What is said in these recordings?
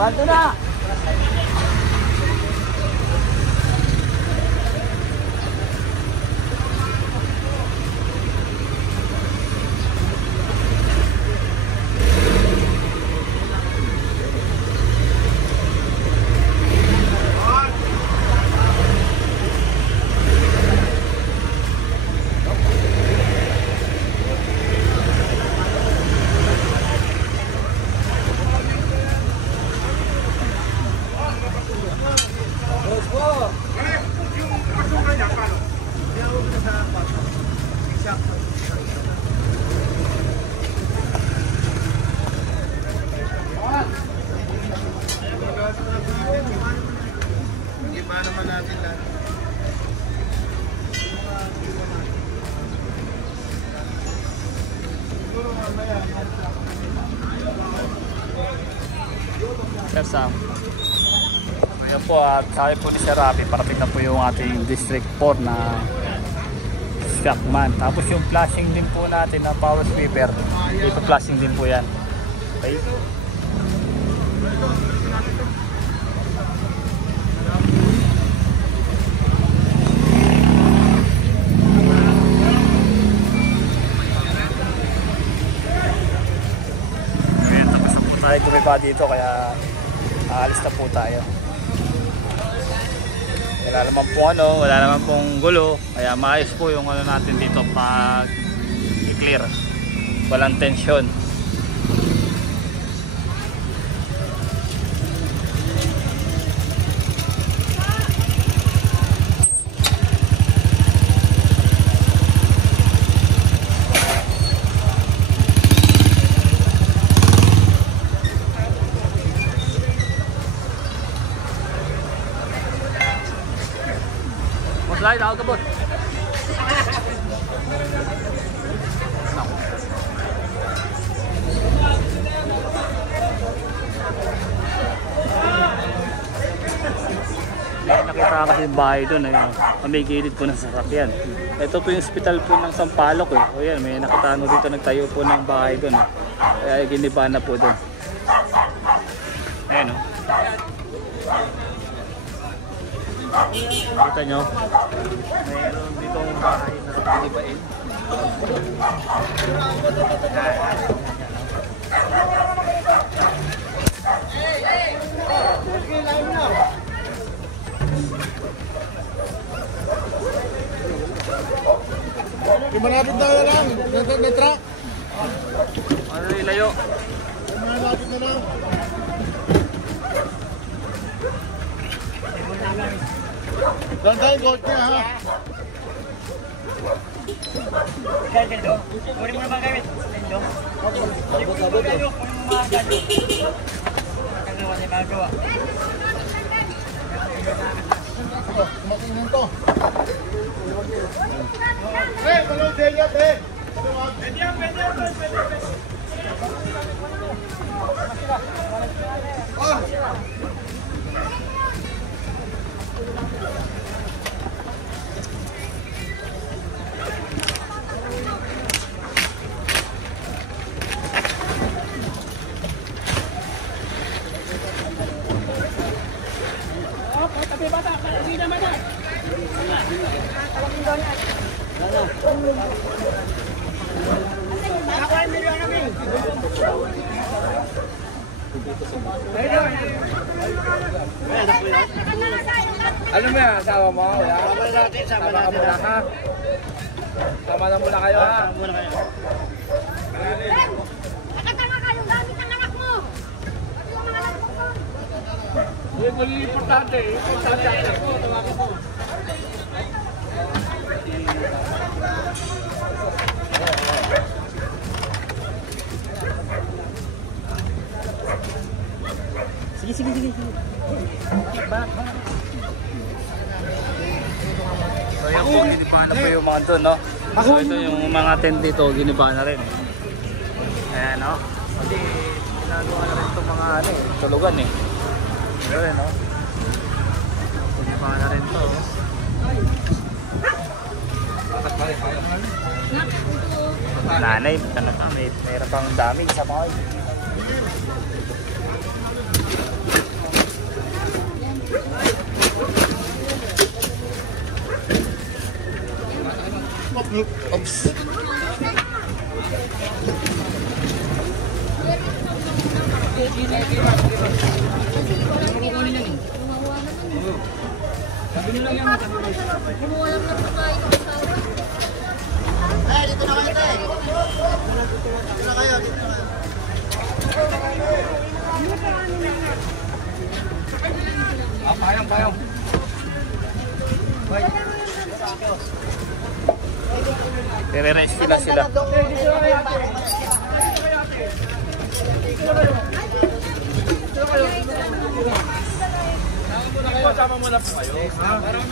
Banto na! Sam. Ayan po at sabi po ni Sir Rafi, parating na po yung ating District 4 na Shockman. Tapos yung flashing din po natin na power sweeper, ito flashing din po yan. Okay. Ayan, tapos na po tayo gumiba dito kaya aalis na po tayo. Wala naman po wala naman pong gulo, kaya maayos po yung natin dito pag i-clear. Walang tensyon. Slide out the boat. Nakita kasi yung bahay doon, may gilid po ng sasakyan. Ito po yung hospital po ng Sampaloc eh. O yan, may nakita dito, nagtayo po ng bahay doon. Kaya giniba na po doon. Ayan o. Kita nyo, mayroon ditong bahay na nakalibain. Malapit na lang, na truck. Ano ilayo? Malapit na lang. Danday, gold niya ha. Ganito. Kunin mo na mga gamit. Ganito. Kunin mo mga gamit. Kagawa niya magawa. Kumating na ito. Hey, balong daya, te. Pwede yan. Ano mo yan? Asawa mo? Sama ka muna ha? Sama na muna kayo ha? Sama muna kayo. Nakatanga kayo gamit ang anak mo! Yung mga anak mo! Hindi, importante. Importante ang anak mo. Tawagan mo. Sige. So yun po, giniba na po yung mga doon, no? So ito yung mga tent dito, giniba na rin. Ayan, no? Kasi ginagawa na rin itong mga tulugan eh. Ayan, no? Giniba na rin ito. Nanay, may pang dami sa mga Oops. Payong. Tere-rest sila. Sama mo na po kayo. Parang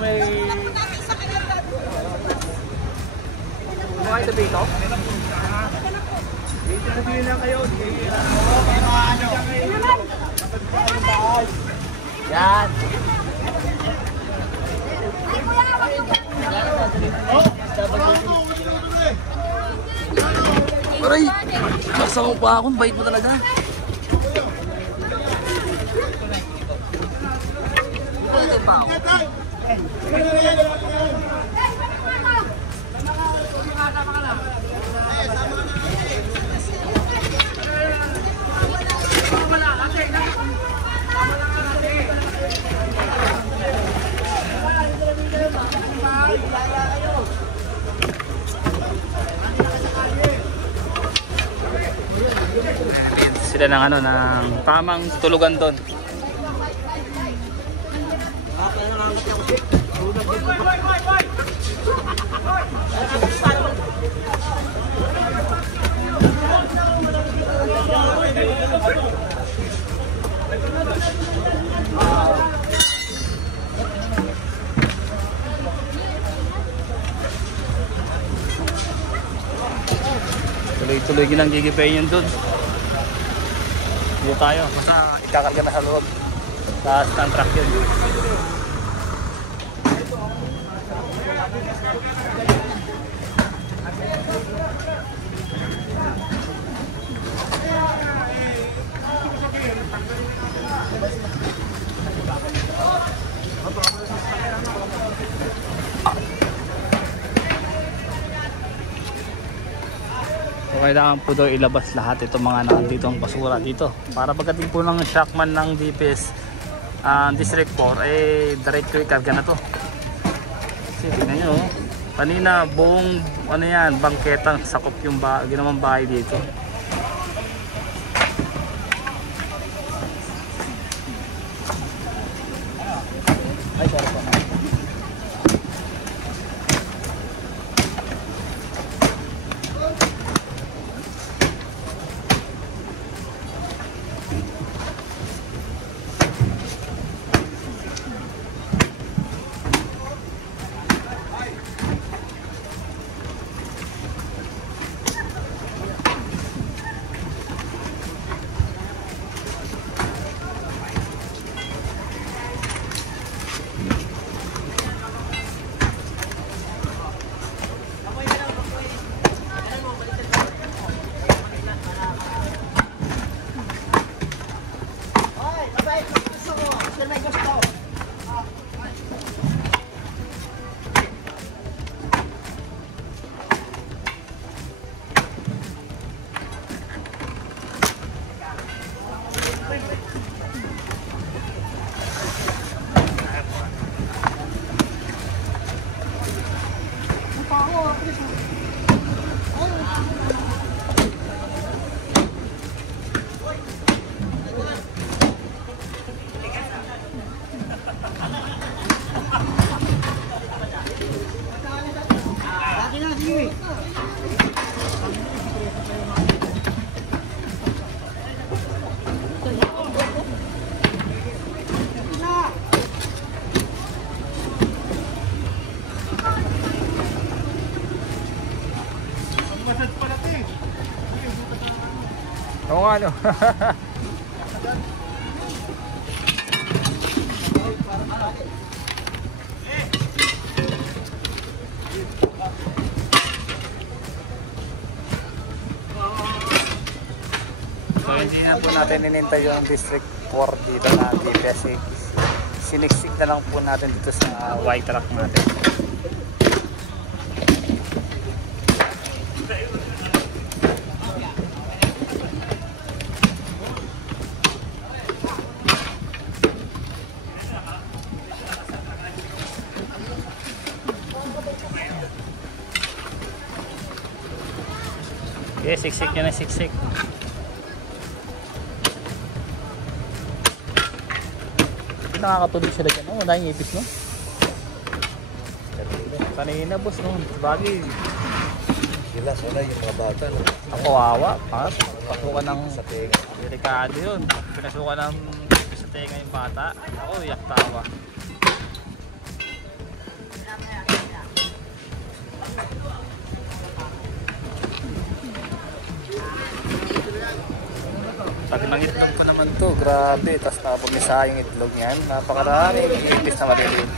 may Kumain na dito? Dito na kayo. Yan. Aray! Masama pa ako. Bait mo talaga. Sila ng ng tamang tulugan doon. Tuloy-tuloy ginang gigipayin yun doon. Dito tayo, basta ikakarga na sa loob. Taas ng truck yun. Kailangan po daw ilabas lahat itong mga nandito ang basura dito para pagdating po ng shockman ng DPS District 4 diretso ikarga na to. Kasi tingnan nyo, kanina buong bangketang sakop yung ginawang bahay dito. Oo nga no. So hindi na po natin inintay yung District 4 dito na DPS. Siniksik na lang po natin dito sa white truck natin. Okay, siksik yan na siksik. Nakakatuloy sila dyan. Oh, dahil ipis no? Kanina boss no? Sabagay. Sila, sana yung mga bata. No? Ang kawawa. Pasukan ng delikado yun. Pinasukan ng sa tenga yung bata. Ako, iyak tawa. Pag nangitlog pa naman to, grabe. Tapos nakapumisa yung itlog niyan. Napakarami. Ipis na maliliit.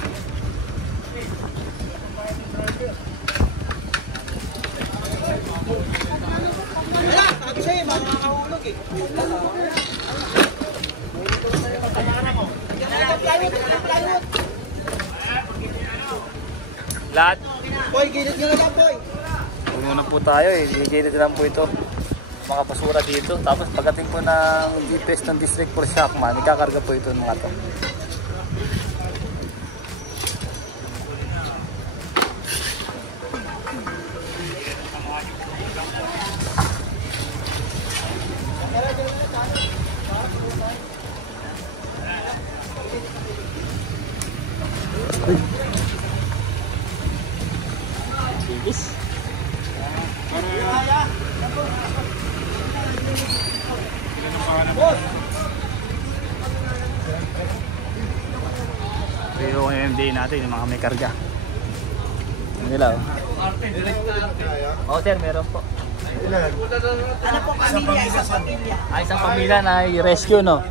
Lahat. Boy, gilid nyo na lang, boy. Puno na po tayo eh. Gigilid lang po ito. Mga basura dito. Tapos pagdating po ng GPS ng District for Shockman, ikakarga po ito mga to. Bilis. Ito yung MD natin, yung mga may karga. Nila oh. Sir, meron po. Ano po pamilya? Isang pamilya. Isang pamilya na i-rescue no?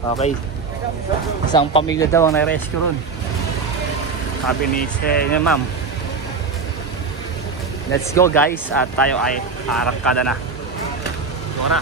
Okay. Isang pamilya daw ang na-rescue ron. Sabi ni ma'am. Let's go guys at tayo ay arangkada na. Tara.